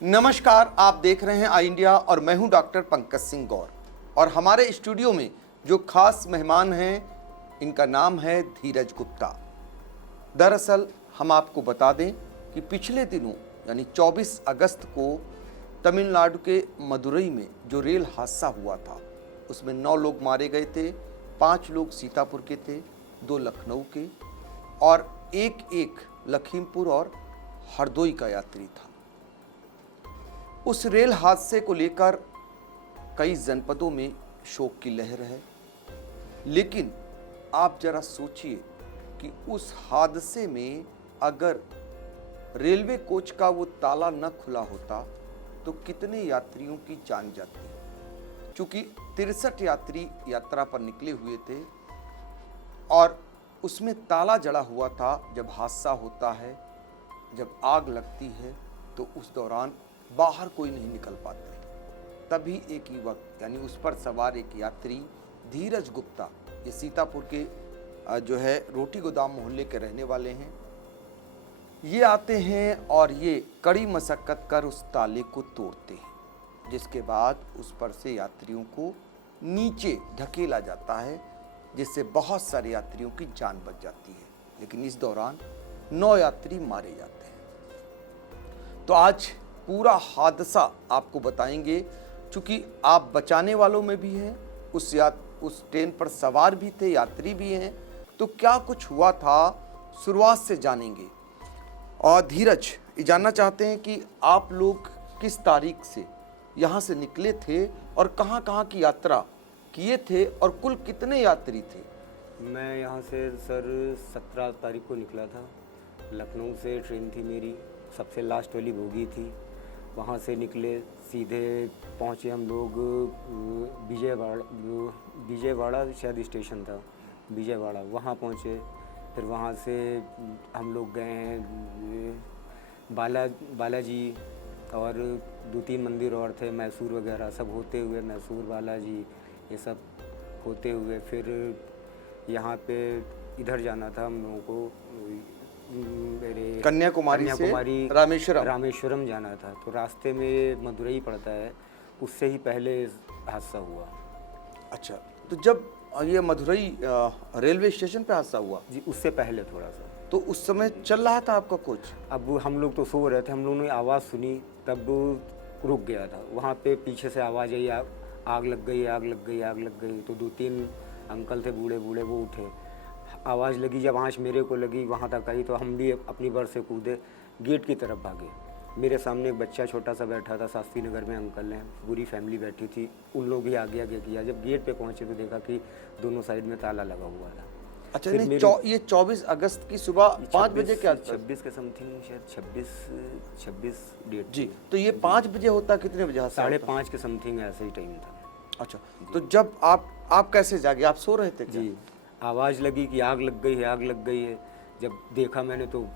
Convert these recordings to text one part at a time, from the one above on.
नमस्कार, आप देख रहे हैं आई इंडिया और मैं हूं डॉक्टर पंकज सिंह गौर। और हमारे स्टूडियो में जो खास मेहमान हैं, इनका नाम है धीरज गुप्ता। दरअसल हम आपको बता दें कि पिछले दिनों यानी 24 अगस्त को तमिलनाडु के मदुरई में जो रेल हादसा हुआ था, उसमें 9 लोग मारे गए थे। 5 लोग सीतापुर के थे, 2 लखनऊ के और एक लखीमपुर और हरदोई का यात्री था। उस रेल हादसे को लेकर कई जनपदों में शोक की लहर है, लेकिन आप जरा सोचिए कि उस हादसे में अगर रेलवे कोच का वो ताला न खुला होता तो कितने यात्रियों की जान जाती। क्योंकि 63 यात्री यात्रा पर निकले हुए थे और उसमें ताला जड़ा हुआ था। जब हादसा होता है, जब आग लगती है, तो उस दौरान बाहर कोई नहीं निकल पाते। तभी एक युवक यानी उस पर सवार एक यात्री धीरज गुप्ता, ये सीतापुर के जो है रोटी गोदाम मोहल्ले के रहने वाले हैं, ये आते हैं और ये कड़ी मशक्कत कर उस ताले को तोड़ते हैं, जिसके बाद उस पर से यात्रियों को नीचे धकेला जाता है, जिससे बहुत सारे यात्रियों की जान बच जाती है। लेकिन इस दौरान 9 यात्री मारे जाते हैं। तो आज पूरा हादसा आपको बताएंगे, क्योंकि आप बचाने वालों में भी हैं, उस ट्रेन पर सवार भी थे, यात्री भी हैं। तो क्या कुछ हुआ था, शुरुआत से जानेंगे। और धीरज, ये जानना चाहते हैं कि आप लोग किस तारीख से यहाँ से निकले थे और कहाँ कहाँ की यात्रा किए थे और कुल कितने यात्री थे? मैं यहाँ से सर 17 तारीख को निकला था। लखनऊ से ट्रेन थी मेरी, सबसे लास्ट वाली बोगी थी। वहाँ से निकले, सीधे पहुँचे हम लोग विजयवाड़ा शायद स्टेशन था, विजयवाड़ा, वहाँ पहुँचे। फिर वहाँ से हम लोग गए हैं बालाजी और 2-3 मंदिर और थे, मैसूर वगैरह सब होते हुए, मैसूर, बालाजी, ये सब होते हुए फिर यहाँ पे इधर जाना था हम लोगों को, मेरे कन्याकुमारी से रामेश्वरम जाना था। तो रास्ते में मदुरई पड़ता है, उससे ही पहले हादसा हुआ। अच्छा, तो जब ये मदुरई रेलवे स्टेशन पे हादसा हुआ जी, उससे पहले थोड़ा सा। तो उस समय चल रहा था आपका कोच? अब हम लोग तो सो रहे थे, हम लोगों ने आवाज़ सुनी, तब रुक गया था। वहाँ पे पीछे से आवाज़ आई, आग लग गई, आग लग गई, आग लग गई। तो 2-3 अंकल थे बूढ़े बूढ़े, वो उठे, आवाज़ लगी। जब आँच मेरे को लगी, वहाँ तक आई, तो हम भी अपनी बस से कूदे, गेट की तरफ भागे। मेरे सामने एक बच्चा छोटा सा बैठा था, शास्त्री नगर में अंकल हैं, पूरी फैमिली बैठी थी, उन लोग भी आगे आगे किया। जब गेट पे पहुँचे तो देखा कि दोनों साइड में ताला लगा हुआ था। अच्छा, नहीं, ये 24 अगस्त की सुबह 5 बजे के आसपास, 26 के समथिंग, शायद 26 डेट जी। तो ये 5 बजे होता, कितने बजे? 5:30 के समथिंग ऐसे ही टाइम था। अच्छा, तो जब आप कैसे जागे? आप सो रहे थे क्या? जी, आवाज़ लगी कि आग लग गई है, आग लग गई है। जब देखा मैंने तो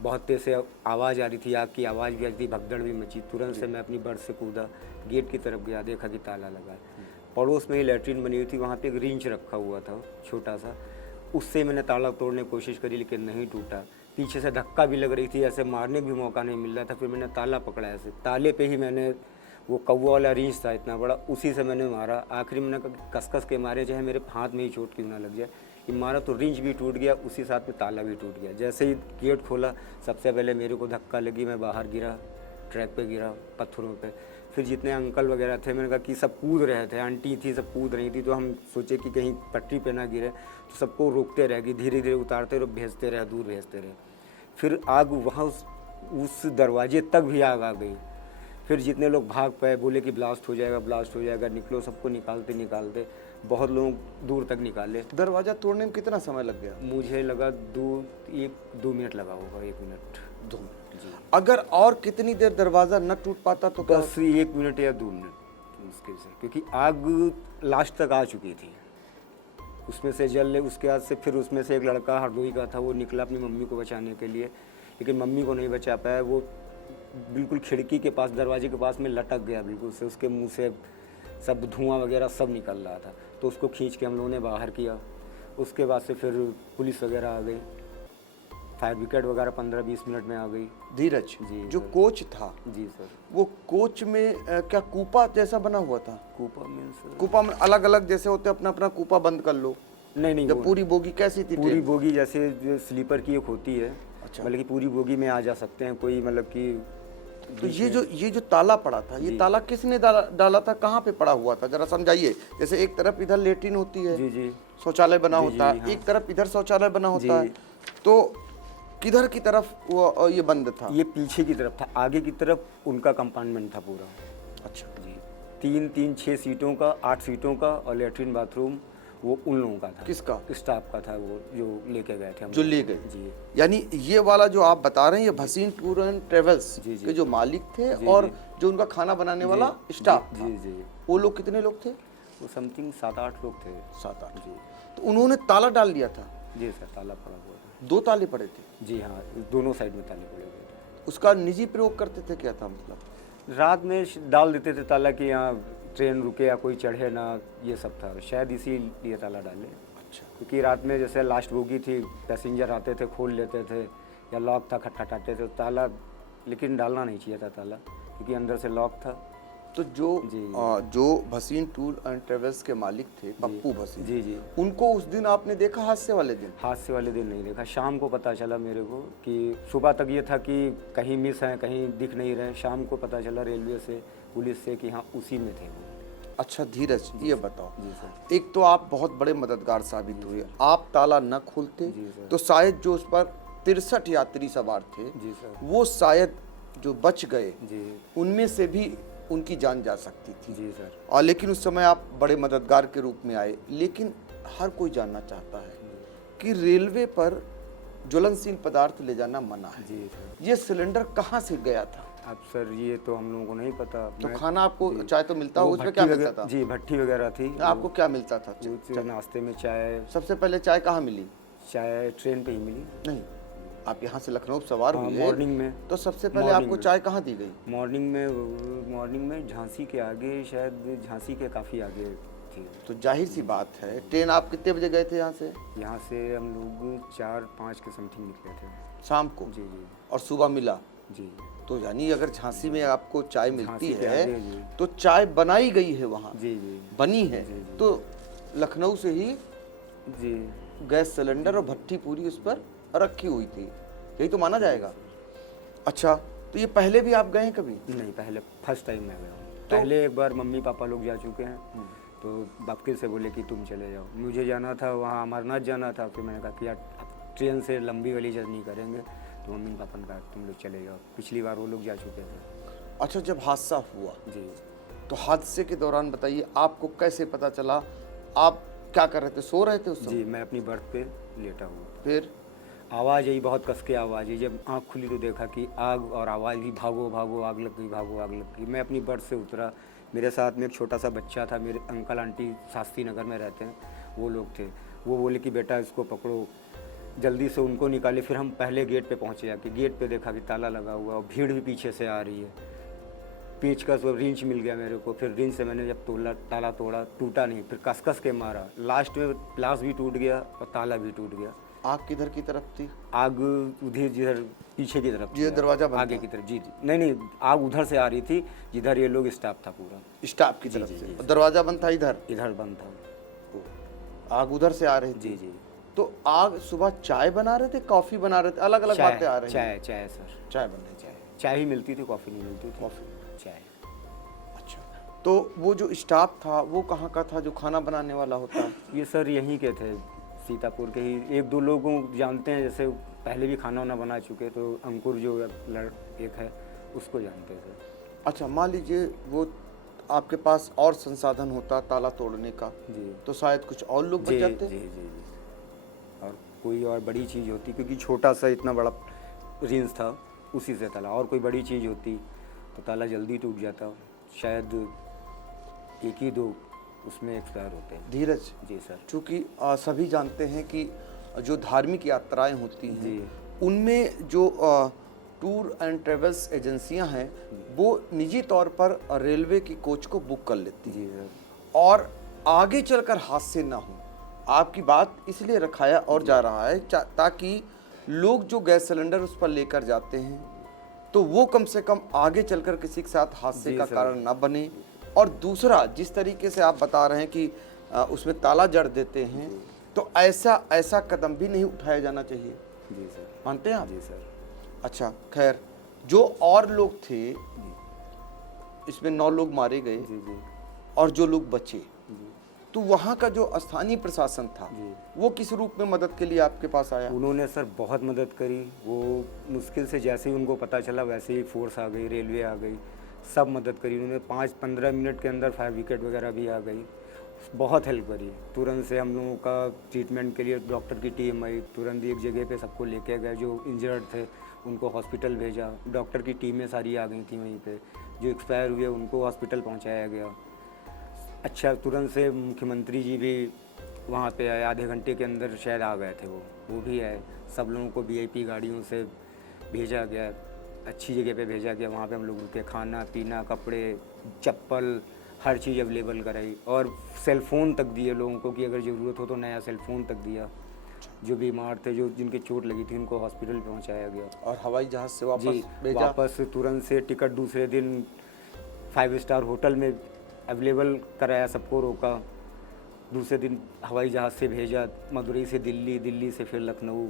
बहुत तेज से आवाज़ आ रही थी, आग की आवाज़ भी आ रही थी, भगदड़ भी मची। तुरंत से मैं अपनी बर्थ से कूदा, गेट की तरफ गया, देखा कि ताला लगा है। पड़ोस में ही लैट्रिन बनी हुई थी, वहाँ पे एक रिंच रखा हुआ था छोटा सा, उससे मैंने ताला तोड़ने की कोशिश करी, लेकिन नहीं टूटा। पीछे से धक्का भी लग रही थी, ऐसे मारने भी मौका नहीं मिल रहा था। फिर मैंने ताला पकड़ा, ऐसे ताले पे ही मैंने, वो कौवा वाला रिंच था इतना बड़ा, उसी से मैंने मारा। आखिरी मैंने कहा कस के मारे, चाहे मेरे हाथ में ही चोट क्यों ना लग जाए। कि मारा तो रिंच भी टूट गया, उसी साथ में ताला भी टूट गया। जैसे ही गेट खोला, सबसे पहले मेरे को धक्का लगी, मैं बाहर गिरा, ट्रैक पे गिरा, पत्थरों पे। फिर जितने अंकल वगैरह थे, मैंने कहा कि सब कूद रहे थे, आंटी थी, सब कूद रही थी। तो हम सोचे कि कहीं पटरी पे ना गिरे, तो सबको रोकते रह गए, धीरे धीरे उतारते रहे, भेजते रहे, दूर भेजते रहे। फिर आग वहाँ उस दरवाजे तक भी आग आ गई। फिर जितने लोग भाग पाए, बोले कि ब्लास्ट हो जाएगा, ब्लास्ट हो जाएगा, निकलो। सबको निकालते निकालते बहुत लोग दूर तक निकाले। दरवाज़ा तोड़ने में कितना समय लग गया? मुझे लगा 2 मिनट लगा होगा, 1 मिनट 2 मिनट जी। अगर और कितनी देर दरवाज़ा न टूट पाता तो बस 1 मिनट या 2 मिनट मुश्किल से, क्योंकि आग लास्ट तक आ चुकी थी। उसमें से जल ले, उसके बाद से फिर उसमें से एक लड़का हरदोई का था, वो निकला अपनी मम्मी को बचाने के लिए, लेकिन मम्मी को नहीं बचा पाया। वो बिल्कुल खिड़की के पास, दरवाजे के पास में लटक गया बिल्कुल से, उसके मुंह से सब धुआं वगैरह सब निकल रहा था। तो उसको खींच के हम लोगों ने बाहर किया। उसके बाद से फिर पुलिस वगैरह आ गई। फायर ब्रिगेड वगैरह 15-20 मिनट में आ गई। धीरज, जी, जो सर। कोच था जी सर। वो कोच में क्या कूपा जैसा बना हुआ था? कूपा मीन्स कूपा में अलग अलग जैसे होते, अपना अपना कूपा बंद कर लो। नहीं जब वो पूरी बोगी कैसी थी पूरी ट्रेन? बोगी जैसे जो स्लीपर की एक होती है, अच्छा। मतलब कि पूरी बोगी में आ जा सकते हैं कोई, मतलब कि तो ये जो ताला पड़ा था, ये जी। ताला किसने डाला था, कहाँ पे पड़ा हुआ था, जरा समझाइए। जैसे एक तरफ इधर लेट्रिन होती है, जी जी शौचालय बना जी, होता है, हाँ। एक तरफ इधर शौचालय बना होता है, जी। तो किधर की तरफ वो ये बंद था? ये पीछे की तरफ था, आगे की तरफ उनका कंपार्टमेंट था पूरा। अच्छा। जी, 3 6 सीटों का, 8 सीटों का, और लेटरिन बाथरूम वो उन लोगों का था। किसका? स्टाफ का था, वो जो लेके गए थे हम जो लोग। ले गए। जी यानी ये वाला जो आप बता रहे हैं, ये भसीन टूर एंड ट्रेवल्स जी, जी। के जो मालिक थे जी, और जी। जो उनका खाना बनाने वाला जी, स्टाफ था, जी जी, वो लोग कितने लोग थे? वो समथिंग 7-8 लोग थे। 7-8। जी तो उन्होंने ताला डाल दिया था? जी सर, ताला पड़ा हुआ था। 2 ताले पड़े थे? जी हाँ, दोनों साइड में ताले पड़े हुए थे। उसका निजी प्रयोग करते थे, क्या था मतलब? रात में डाल देते थे ताला कि यहाँ ट्रेन रुके या कोई चढ़े ना, ये सब था, शायद इसीलिए ताला डाले। अच्छा। क्योंकि रात में जैसे लास्ट बोगी थी, पैसेंजर आते थे, खोल लेते थे, या लॉक था खटखटाते थे ताला, लेकिन डालना नहीं चाहिए था ताला, क्योंकि अंदर से लॉक था। तो जी। जो भसीन टूर एंड ट्रेवल्स के मालिक थे, पप्पू भसीन, जी जी, उनको उस दिन आपने देखा हादसे वाले दिन? हादसे वाले दिन नहीं देखा, शाम को पता चला मेरे को, कि सुबह तक ये था कि कहीं मिस हैं, कहीं दिख नहीं रहे, शाम को पता चला रेलवे से, पुलिस से, कि हाँ उसी में थे वो। अच्छा धीरज, ये बताओ, जी सर। एक तो आप बहुत बड़े मददगार साबित हुए, आप ताला न खोलते जी सर। तो शायद जो उस पर 63 यात्री सवार थे, जी सर। वो शायद जो बच गए जी उनमें से भी उनकी जान जा सकती थी। जी सर। और लेकिन उस समय आप बड़े मददगार के रूप में आए। लेकिन हर कोई जानना चाहता है कि रेलवे पर ज्वलनशील पदार्थ ले जाना मना है, जी सर। ये सिलेंडर कहाँ से गया था? अब सर ये तो हम लोगों को नहीं पता। तो मैं- खाना आपको जी। चाय तो मिलता हो, वो उसमें भट्टी क्या मिलता वगैरह- था? जी भट्टी वगैरह थी। आपको क्या मिलता था? वो नाश्ते में चाय, सबसे पहले चाय कहाँ मिली? चाय ट्रेन पे ही मिली। नहीं, आप यहाँ से लखनऊ सवार हाँ, हुए मॉर्निंग में। तो सबसे पहले मॉर्निंग आपको में। चाय कहाँ दी गई? मॉर्निंग में झांसी के आगे, शायद झांसी के काफ़ी आगे थी। तो जाहिर सी बात है, ट्रेन आप कितने बजे गए थे यहाँ से? यहाँ से हम लोग 4-5 के समथिंग निकले थे। शाम को? जी जी और सुबह मिला? जी। तो यानी अगर झांसी में आपको चाय मिलती झांसी के है आगे, जी। तो चाय बनाई गई है वहाँ, जी जी बनी है, जी, जी। तो लखनऊ से ही जी गैस सिलेंडर और भट्टी पूरी उस पर रखी हुई थी, यही तो माना जाएगा। अच्छा, तो ये पहले भी आप गए हैं कभी? नहीं, पहले फर्स्ट टाइम मैं गया हूँ। पहले एक बार मम्मी पापा लोग जा चुके हैं, तो बापके से बोले कि तुम चले जाओ। मुझे जाना था वहाँ अमरनाथ जाना था, फिर मैंने कहा कि यार अब ट्रेन से लंबी वाली जर्नी करेंगे, तो मम्मी पापा ने कहा तुम लोग चले जाओ। पिछली बार वो लोग जा चुके थे। अच्छा, जब हादसा हुआ जी। तो हादसे के दौरान बताइए आपको कैसे पता चला? आप क्या कर रहे थे, सो रहे थे उस समय? जी, मैं अपनी बर्थ पे लेटा हुआ। फिर आवाज़ आई, बहुत कस के आवाज़ आई। जब आँख खुली तो देखा कि आग, और आवाज़ भी भागो भागो आग लग गई, भागो आग लग गई। मैं अपनी बर्थ से उतरा, मेरे साथ में एक छोटा सा बच्चा था, मेरे अंकल आंटी शास्त्री नगर में रहते हैं, वो लोग थे। वो बोले कि बेटा इसको पकड़ो, जल्दी से उनको निकाले। फिर हम पहले गेट पे पहुँचे, जाके गेट पे देखा कि ताला लगा हुआ और भीड़ भी पीछे से आ रही है। पेचकस और रिंच मिल गया मेरे को। फिर रिंच से मैंने जब तोड़ा, ताला तोड़ा, टूटा नहीं, फिर कस के मारा। लास्ट में ग्लास भी टूट गया और ताला भी टूट गया। आग किधर की तरफ थी? आग उधर, जिधर पीछे की तरफ थी, जिधर दरवाजा बंद आगे था। की तरफ। जी जी, नहीं, आग उधर से आ रही थी जिधर ये लोग स्टाफ था पूरा। स्टाफ की जी, तरफ जी, से, जी। और दरवाजा बंद था इधर? इधर बंद था। आग उधर से आ रही थी? जी जी। तो आग सुबह चाय बना रहे थे, कॉफी बना रहे थे? अलग अलग बातें आ रही हैं। चाय सर, चाय बन रही, चाय ही मिलती थी, कॉफ़ी नहीं मिलती थी। कॉफी। चाय। अच्छा, तो वो जो स्टाफ था वो कहाँ का था, जो खाना बनाने वाला होता है? ये सर यहीं के थे, सीतापुर के ही। एक दो लोगों जानते हैं, जैसे पहले भी खाना वाना बना चुके, तो अंकुर जो एक है उसको जानते थे। अच्छा, मान लीजिए वो आपके पास और संसाधन होता ताला तोड़ने का, जी तो शायद कुछ और लोग बच जी जाते। जी जी जी। और कोई और बड़ी चीज़ होती, क्योंकि छोटा सा इतना बड़ा रेंज था, उसी से ताला, और कोई बड़ी चीज़ होती तो ताला जल्दी टूट जाता। शायद एक ही दो उसमें एक्सपायर होते हैं। धीरज जी सर। चूँकि सभी जानते हैं कि जो धार्मिक यात्राएं होती हैं जी। उनमें जो टूर एंड ट्रेवल्स एजेंसियां हैं वो निजी तौर पर रेलवे की कोच को बुक कर लेती हैं जी सर। और आगे चलकर हादसे ना हो। आपकी बात इसलिए रखाया और जा रहा है ताकि लोग जो गैस सिलेंडर उस पर लेकर जाते हैं तो वो कम से कम आगे चलकर किसी के साथ हादसे जी का सर। कारण ना बने। और दूसरा, जिस तरीके से आप बता रहे हैं कि उसमें ताला जड़ देते हैं, तो ऐसा कदम भी नहीं उठाया जाना चाहिए। जी सर। मानते हैं आप? जी सर। अच्छा, खैर, जो और लोग थे, इसमें 9 लोग मारे गए जी जी और जो लोग बचे, जी तो वहाँ का जो स्थानीय प्रशासन था जी। वो किस रूप में मदद के लिए आपके पास आया? उन्होंने सर बहुत मदद करी। वो मुश्किल से जैसे ही उनको पता चला वैसे ही फोर्स आ गई, रेलवे आ गई, सब मदद करी उन्होंने। 5-15 मिनट के अंदर फायर ब्रिगेड वगैरह भी आ गई, बहुत हेल्प करी। तुरंत से हम लोगों का ट्रीटमेंट के लिए डॉक्टर की टीम आई, तुरंत एक जगह पे सबको लेके गए। जो इंजर्ड थे उनको हॉस्पिटल भेजा, डॉक्टर की टीमें सारी आ गई थी वहीं पे। जो एक्सपायर हुए उनको हॉस्पिटल पहुंचाया गया। अच्छा, तुरंत से मुख्यमंत्री जी भी वहाँ पे आए, आधे घंटे के अंदर शायद आ गए थे वो भी आए। सब लोगों को वीआईपी गाड़ियों से भेजा गया, अच्छी जगह पे भेजा गया। वहाँ पे हम लोगों के खाना पीना, कपड़े, चप्पल, हर चीज़ अवेलेबल कराई। और सेल फ़ोन तक दिए लोगों को कि अगर ज़रूरत हो तो नया सेल फ़ोन तक दिया। जो बीमार थे, जो जिनके चोट लगी थी, उनको हॉस्पिटल पहुँचाया गया। और हवाई जहाज़ से वापस जी, भेजा? वापस तुरंत से टिकट दूसरे दिन 5 स्टार होटल में अवेलेबल कराया, सबको रोका। दूसरे दिन हवाई जहाज़ से भेजा, मदुरई से दिल्ली, दिल्ली से फिर लखनऊ।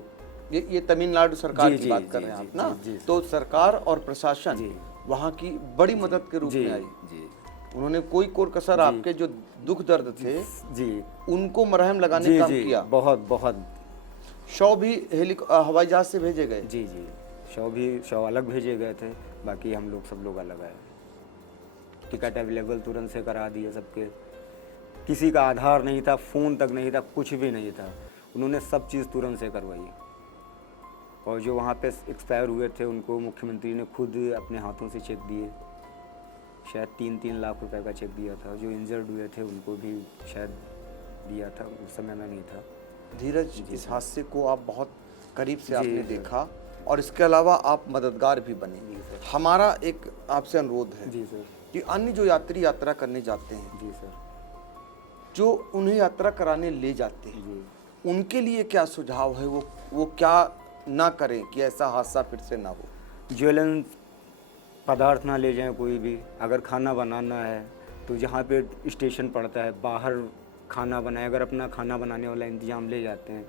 ये तमिलनाडु सरकार जी, की जी, बात कर जी, रहे हैं जी, आप ना? जी, जी। तो सरकार और प्रशासन जी। वहाँ की बड़ी मदद के रूप जी में आई। जी उन्होंने कोई कोर कसर जी। आपके जो दुख दर्द थे जी उनको मरहम लगाने जी का काम जी, किया। बहुत बहुत। शव भी हवाई जहाज से भेजे गए? जी जी, शव अलग भेजे गए थे, बाकी हम लोग सब लोग अलग आए। टिकट अवेलेबल तुरंत से करा दिए सबके। किसी का आधार नहीं था, फ़ोन तक नहीं था, कुछ भी नहीं था। उन्होंने सब चीज़ तुरंत से करवाई। और जो वहाँ पे एक्सपायर हुए थे उनको मुख्यमंत्री ने खुद अपने हाथों से चेक दिए। शायद 3-3 लाख रुपए का चेक दिया था। जो इंजर्ड हुए थे उनको भी शायद दिया था, उस समय मैं नहीं था। धीरज, इस हादसे को आप बहुत करीब से जी, आपने सर। देखा और इसके अलावा आप मददगार भी बने। जी, सर। हमारा एक आपसे अनुरोध है जी सर। कि अन्य जो यात्री यात्रा करने जाते हैं, जी सर। जो उन्हें यात्रा कराने ले जाते हैं, जी। उनके लिए क्या सुझाव है? वो क्या ना करें कि ऐसा हादसा फिर से ना हो? ज्वलन पदार्थ ना ले जाएं कोई भी। अगर खाना बनाना है तो जहाँ पे स्टेशन पड़ता है बाहर खाना बनाए। अगर अपना खाना बनाने वाला इंतजाम ले जाते हैं,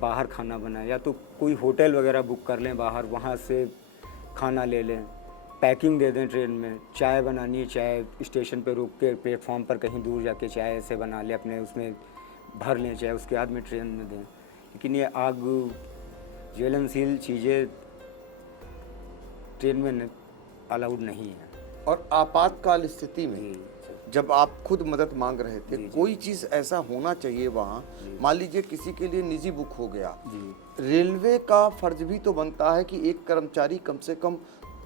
बाहर खाना बनाए, या तो कोई होटल वगैरह बुक कर लें बाहर, वहाँ से खाना ले लें। पैकिंग दे दें ट्रेन में। चाय बनानी है, चाय स्टेशन पे रुक के प्लेटफॉर्म पर कहीं दूर जाके चाय ऐसे बना लें, अपने उसमें भर लें चाय, उसके बाद में ट्रेन में दें। लेकिन ये आग ज्वलनशील चीज़ें ट्रेन में अलाउड नहीं है। और आपातकाल स्थिति में जी जब आप खुद मदद मांग रहे थे, जी, जी। कोई चीज़ ऐसा होना चाहिए वहाँ। मान लीजिए किसी के लिए निजी बुक हो गया, जी रेलवे का फर्ज भी तो बनता है कि एक कर्मचारी कम से कम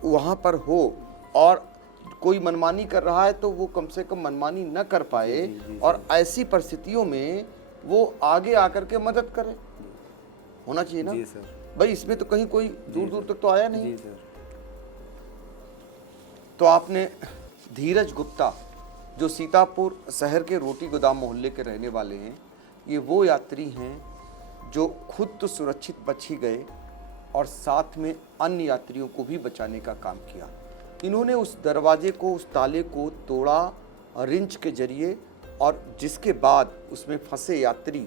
वहाँ पर हो, और कोई मनमानी कर रहा है तो वो कम से कम मनमानी न कर पाए, जी, जी, और ऐसी परिस्थितियों में वो आगे आकर के मदद करे। होना चाहिए ना जी सर। भाई? इसमें तो कहीं कोई दूर दूर तक तो आया नहीं। जी सर। तो आपने धीरज गुप्ता, जो सीतापुर शहर के रोटी गोदाम मोहल्ले के रहने वाले हैं, ये वो यात्री हैं जो खुद तो सुरक्षित बच ही गए और साथ में अन्य यात्रियों को भी बचाने का काम किया। इन्होंने उस दरवाजे को, उस ताले को तोड़ा रिंच के जरिए, और जिसके बाद उसमें फंसे यात्री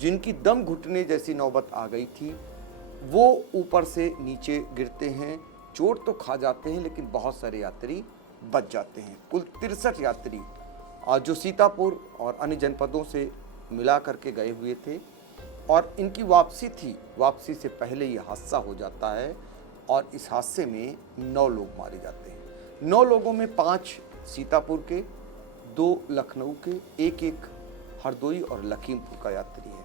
जिनकी दम घुटने जैसी नौबत आ गई थी, वो ऊपर से नीचे गिरते हैं, चोट तो खा जाते हैं, लेकिन बहुत सारे यात्री बच जाते हैं। कुल 63 यात्री जो सीतापुर और अन्य जनपदों से मिला करके गए हुए थे, और इनकी वापसी थी। वापसी से पहले ये हादसा हो जाता है, और इस हादसे में 9 लोग मारे जाते हैं। 9 लोगों में 5 सीतापुर के, 2 लखनऊ के, एक हरदोई और लखीमपुर का यात्री है।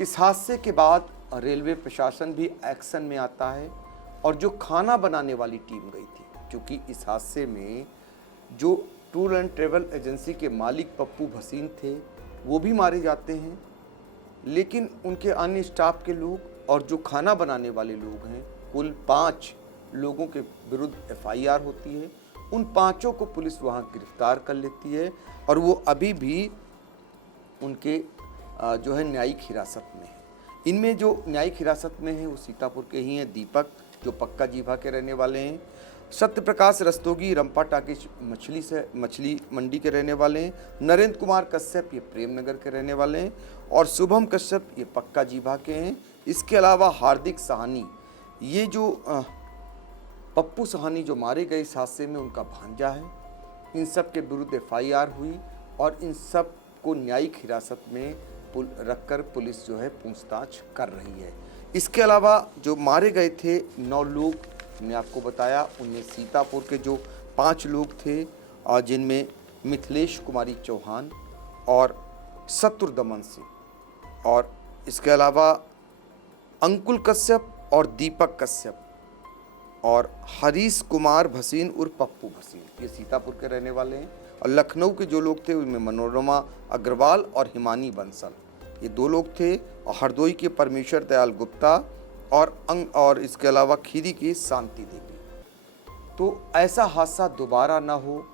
इस हादसे के बाद रेलवे प्रशासन भी एक्शन में आता है, और जो खाना बनाने वाली टीम गई थी, क्योंकि इस हादसे में जो टूर एंड ट्रेवल एजेंसी के मालिक पप्पू भसीन थे वो भी मारे जाते हैं, लेकिन उनके अन्य स्टाफ के लोग और जो खाना बनाने वाले लोग हैं, कुल 5 लोगों के विरुद्ध FIR होती है। उन 5 को पुलिस वहाँ गिरफ्तार कर लेती है, और वो अभी भी उनके जो है न्यायिक हिरासत में है। इनमें जो न्यायिक हिरासत में है वो सीतापुर के ही हैं दीपक, जो पक्का जीभा के रहने वाले हैं, सत्य प्रकाश रस्तोगी रंपा टाकिज मछली मंडी के रहने वाले हैं, नरेंद्र कुमार कश्यप ये प्रेमनगर के रहने वाले हैं और शुभम कश्यप ये पक्का जीभा के हैं। इसके अलावा हार्दिक साहनी, ये जो पप्पू साहनी जो मारे गए इस हादसे में उनका भांजा है। इन सब के विरुद्ध FIR हुई और इन सब को न्यायिक हिरासत में रखकर पुलिस जो है पूछताछ कर रही है। इसके अलावा जो मारे गए थे 9 लोग मैंने आपको बताया, उनमें सीतापुर के जो 5 लोग थे जिनमें मिथिलेश कुमारी चौहान और शत्रुदमन सिंह और इसके अलावा अंकुल कश्यप और दीपक कश्यप और हरीश कुमार भसीन उर्फ पप्पू भसीन, ये सीतापुर के रहने वाले हैं। और लखनऊ के जो लोग थे उनमें मनोरमा अग्रवाल और हिमानी बंसल, ये 2 लोग थे। और हरदोई के परमेश्वर दयाल गुप्ता और इसके अलावा खीरी की शांति देवी। तो ऐसा हादसा दोबारा ना हो,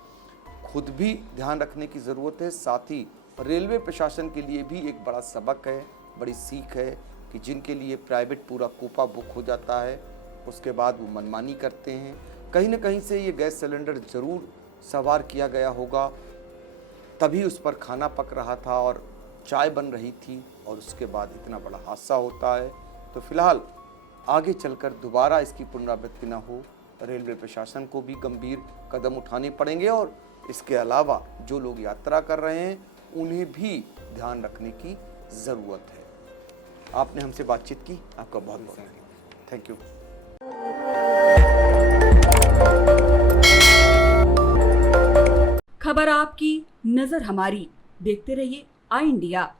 खुद भी ध्यान रखने की ज़रूरत है। साथ ही रेलवे प्रशासन के लिए भी एक बड़ा सबक है, बड़ी सीख है कि जिनके लिए प्राइवेट पूरा कोपा बुक हो जाता है उसके बाद वो मनमानी करते हैं। कहीं ना कहीं से ये गैस सिलेंडर ज़रूर सवार किया गया होगा, तभी उस पर खाना पक रहा था और चाय बन रही थी और उसके बाद इतना बड़ा हादसा होता है। तो फिलहाल आगे चलकर दोबारा इसकी पुनरावृत्ति ना हो, रेलवे प्रशासन को भी गंभीर कदम उठाने पड़ेंगे और इसके अलावा जो लोग यात्रा कर रहे हैं उन्हें भी ध्यान रखने की ज़रूरत है। आपने हमसे बातचीत की, आपका बहुत बहुत थैंक यू। खबर आपकी, नजर हमारी। देखते रहिए आई इंडिया।